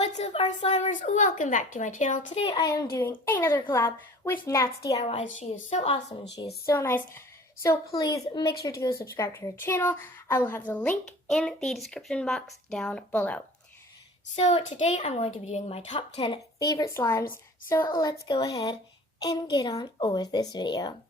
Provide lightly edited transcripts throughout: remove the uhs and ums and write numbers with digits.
What's up, our slimers? Welcome back to my channel. Today I am doing another collab with Nat's DIYs. She is so awesome and she is so nice. So please make sure to go subscribe to her channel. I will have the link in the description box down below. So today I'm going to be doing my top 10 favorite slimes. So let's go ahead and get on with this video.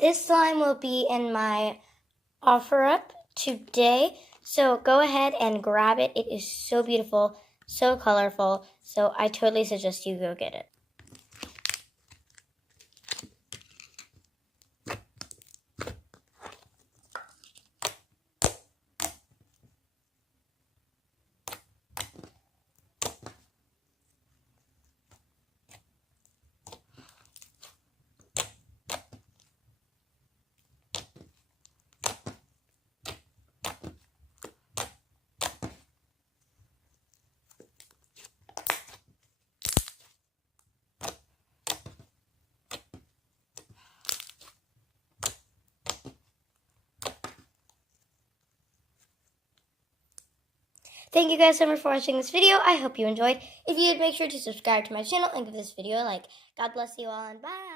This slime will be in my offer up today, so go ahead and grab it. It is so beautiful, so colorful, so I totally suggest you go get it. Thank you guys so much for watching this video. I hope you enjoyed. If you did, make sure to subscribe to my channel and give this video a like. God bless you all and bye.